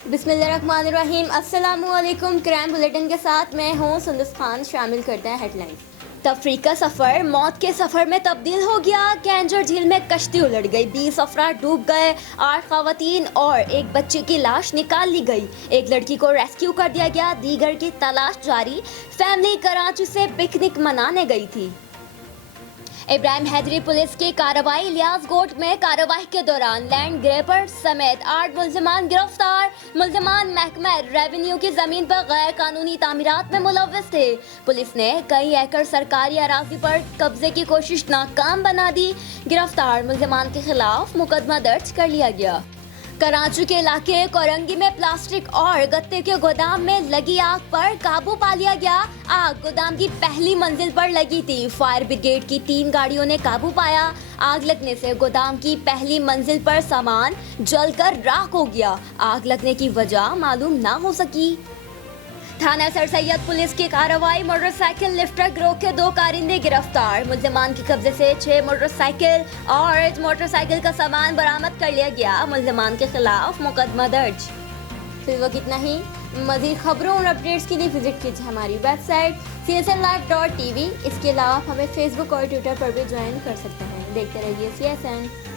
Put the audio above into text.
बिस्मिल्लाहिर्रहमानिर्रहीम। अस्सलामुअलैकुम। Crime bulletin के साथ मैं हूँ सुंदस खान। शामिल करते हैं हेडलाइंस। तफरीक का सफ़र मौत के सफ़र में तब्दील हो गया। कैंजर झील में कश्ती उलट गई, 20 अफराद डूब गए, 8 खवातीन और एक बच्चे की लाश निकाल ली गई। एक लड़की को रेस्क्यू कर दिया गया, दीगर की तलाश जारी। फैमिली कराची से पिकनिक मनाने गई थी। इब्राहिम हैदरी पुलिस की कार्रवाई। इलियास गोट में कार्रवाई के दौरान लैंड ग्रैबर समेत 8 मुल्जिमान गिरफ्तार। मुल्जिमान महकमा रेवेन्यू की जमीन पर गैर कानूनी तामीरात में मुलव्वस थे। पुलिस ने कई एकड़ सरकारी अराजी पर कब्जे की कोशिश नाकाम बना दी। गिरफ्तार मुल्जिमान के खिलाफ मुकदमा दर्ज कर लिया गया। कराची के इलाके कोरंगी में प्लास्टिक और गत्ते के गोदाम में लगी आग पर काबू पा लिया गया। आग गोदाम की पहली मंजिल पर लगी थी। फायर ब्रिगेड की 3 गाड़ियों ने काबू पाया। आग लगने से गोदाम की पहली मंजिल पर सामान जलकर राख हो गया। आग लगने की वजह मालूम ना हो सकी। थाना सर सैयद पुलिस की कार्रवाई। मोटरसाइकिल लिफ्टर गिरोह के 2 कारिंदे गिरफ्तार। मुल्जिमान के कब्जे से 6 मोटरसाइकिल और मोटरसाइकिल का सामान बरामद कर लिया गया। मुल्जिमान के खिलाफ मुकदमा दर्ज। फिर वक्त इतना ही। मज़ीद खबरों और अपडेट्स के लिए विजिट कीजिए हमारी वेबसाइट csnlive.tv। इसके अलावा हमें फेसबुक और ट्विटर पर भी ज्वाइन कर सकते हैं। देखते रहिए CSN।